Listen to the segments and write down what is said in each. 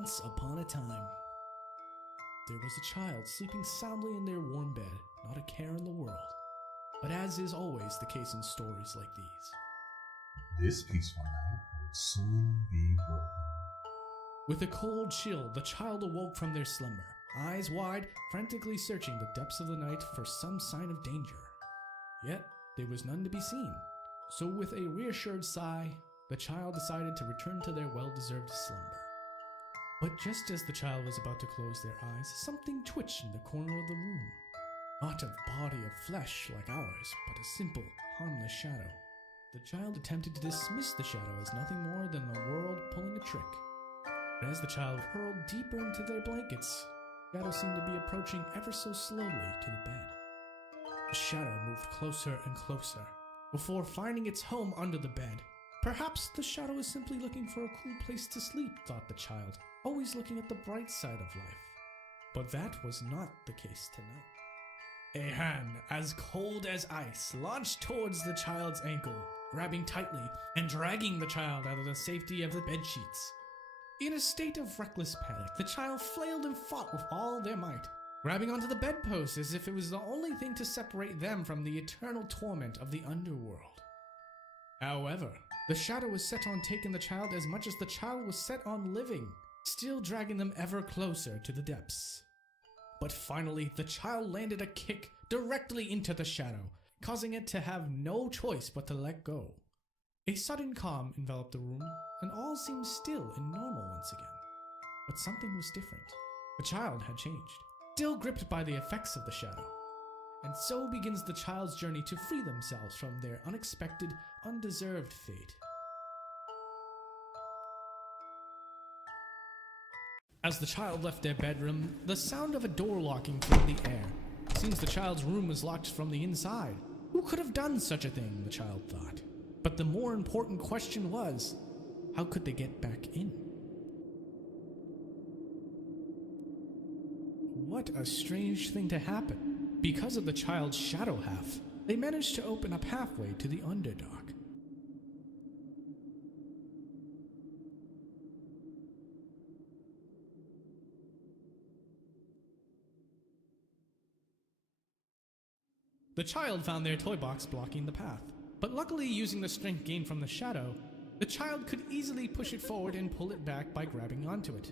Once upon a time, there was a child sleeping soundly in their warm bed, not a care in the world. But as is always the case in stories like these, This peaceful night would soon be broken. with a cold chill, the child awoke from their slumber, eyes wide, frantically searching the depths of the night for some sign of danger. Yet, there was none to be seen. So with a reassured sigh, the child decided to return to their well-deserved slumber. But just as the child was about to close their eyes, something twitched in the corner of the room. Not a body of flesh like ours, but a simple, harmless shadow. The child attempted to dismiss the shadow as nothing more than the world pulling a trick. But as the child curled deeper into their blankets, the shadow seemed to be approaching ever so slowly to the bed. The shadow moved closer and closer, before finding its home under the bed. Perhaps the shadow is simply looking for a cool place to sleep, thought the child, always looking at the bright side of life. But that was not the case tonight. A hand, as cold as ice, launched towards the child's ankle, grabbing tightly and dragging the child out of the safety of the bedsheets. In a state of reckless panic, the child flailed and fought with all their might, grabbing onto the bedpost as if it was the only thing to separate them from the eternal torment of the underworld. However, the shadow was set on taking the child as much as the child was set on living, still dragging them ever closer to the depths. But finally, the child landed a kick directly into the shadow, causing it to have no choice but to let go. A sudden calm enveloped the room, and all seemed still and normal once again. But something was different. The child had changed, still gripped by the effects of the shadow. And so begins the child's journey to free themselves from their unexpected, undeserved fate. As the child left their bedroom, the sound of a door locking filled the air. Seems the child's room was locked from the inside. Who could have done such a thing, the child thought. But the more important question was, how could they get back in? What a strange thing to happen. Because of the child's shadow half, they managed to open a pathway to the Underdark. The child found their toy box blocking the path, but luckily using the strength gained from the shadow, the child could easily push it forward and pull it back by grabbing onto it.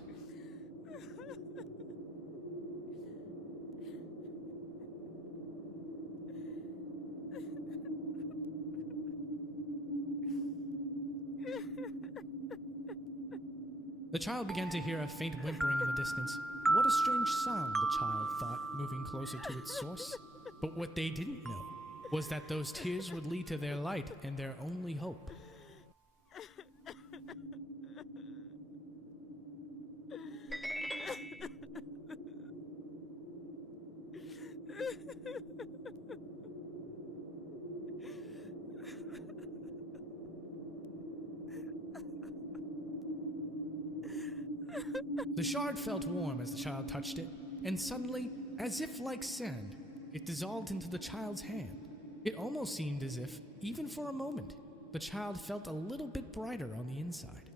The child began to hear a faint whimpering in the distance. What a strange sound, the child thought, moving closer to its source. But what they didn't know was that those tears would lead to their light and their only hope. The shard felt warm as the child touched it, and suddenly, as if like sand, it dissolved into the child's hand. It almost seemed as if, even for a moment, the child felt a little bit brighter on the inside.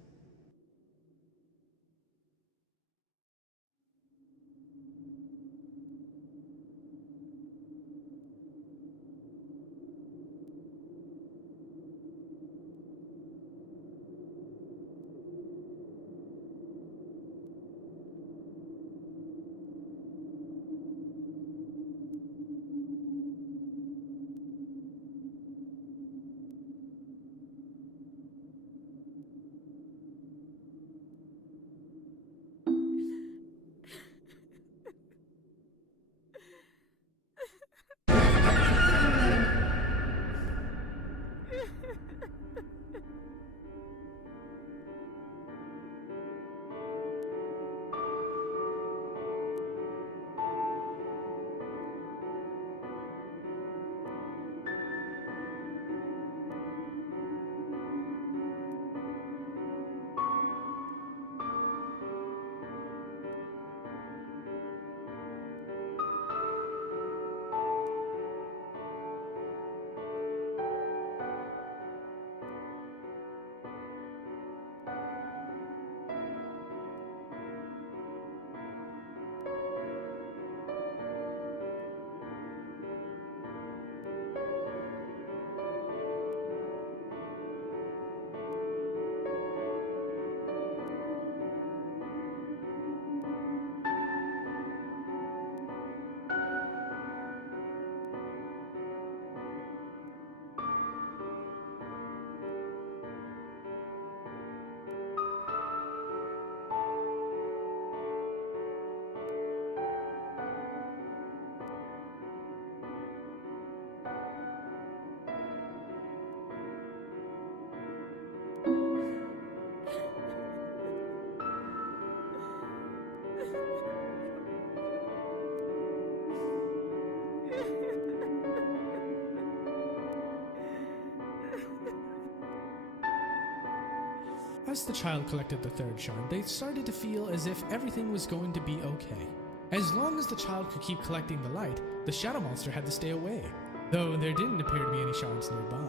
As the child collected the third shard, they started to feel as if everything was going to be okay. As long as the child could keep collecting the light, the shadow monster had to stay away, though there didn't appear to be any shards nearby.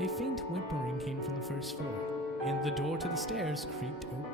A faint whimpering came from the first floor, and the door to the stairs creaked open.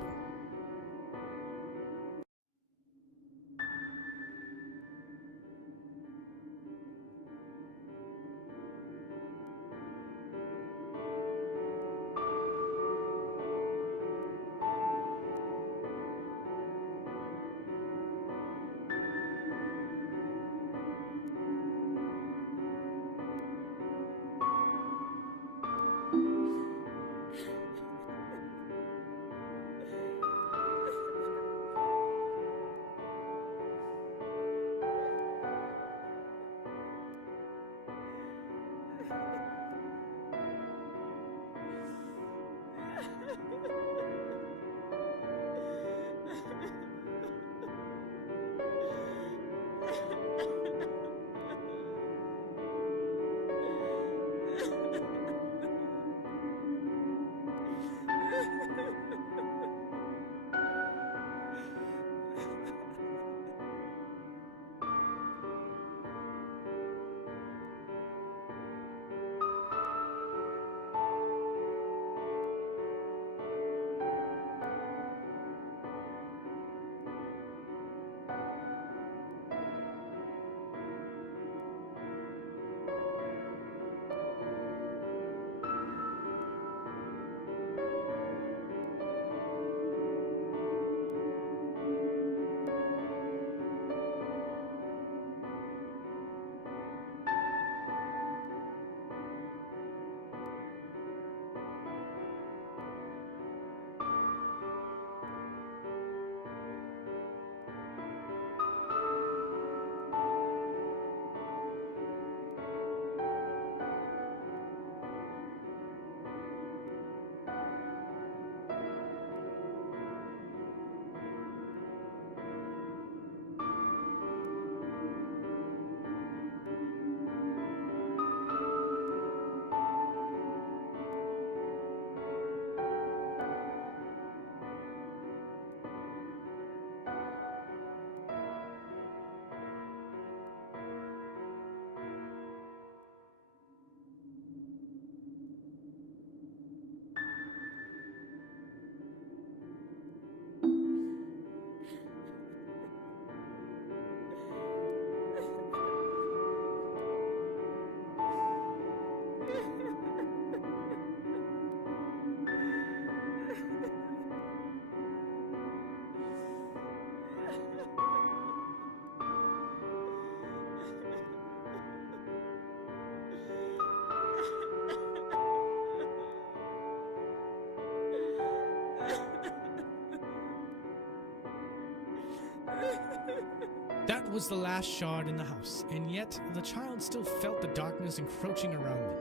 That was the last shard in the house, and yet the child still felt the darkness encroaching around them.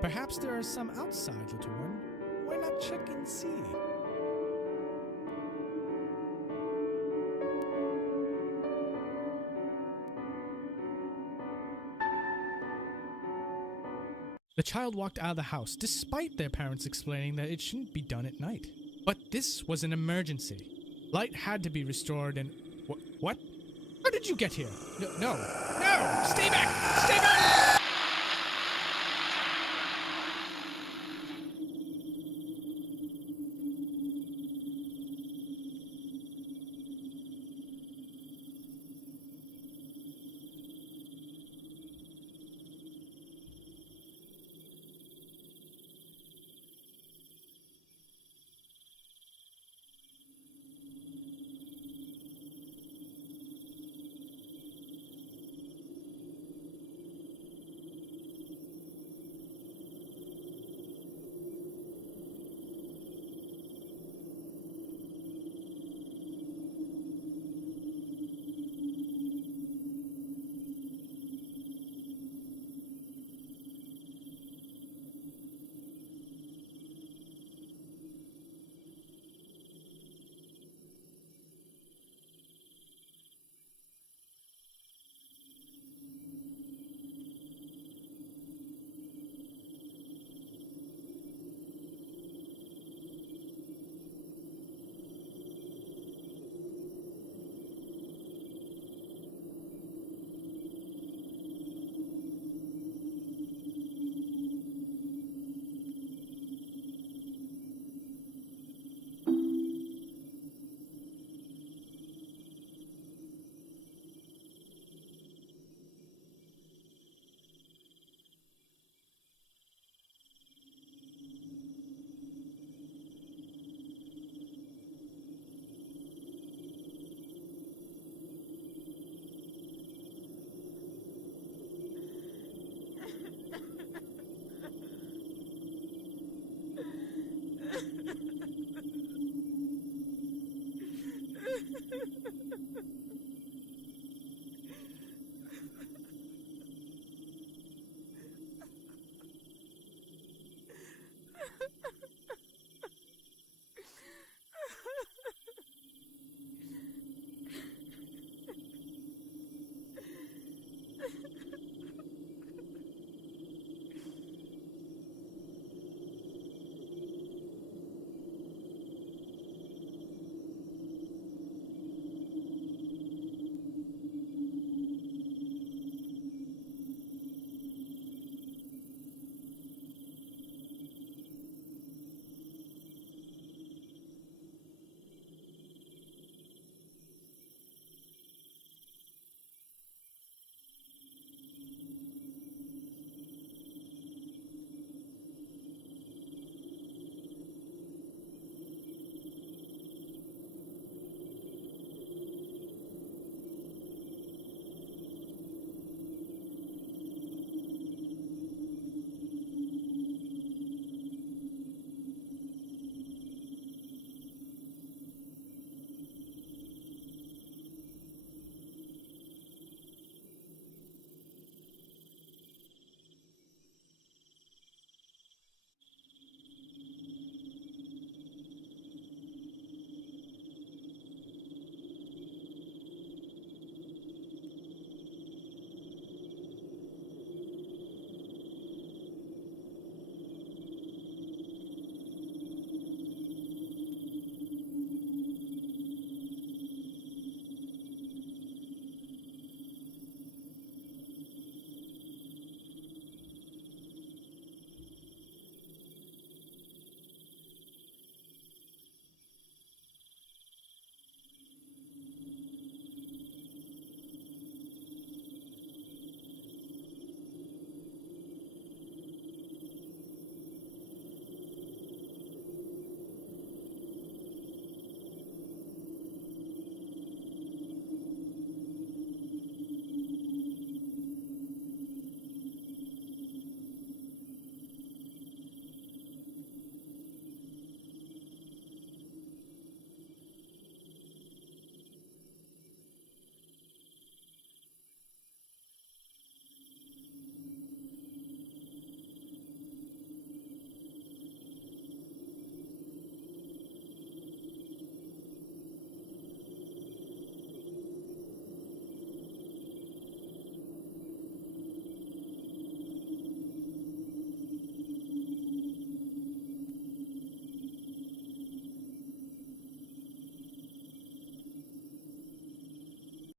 Perhaps there are some outside, little one. Why not check and see? The child walked out of the house, despite their parents explaining that it shouldn't be done at night. But this was an emergency. Light had to be restored and... What? How did you get here? No! Stay back! Stay back!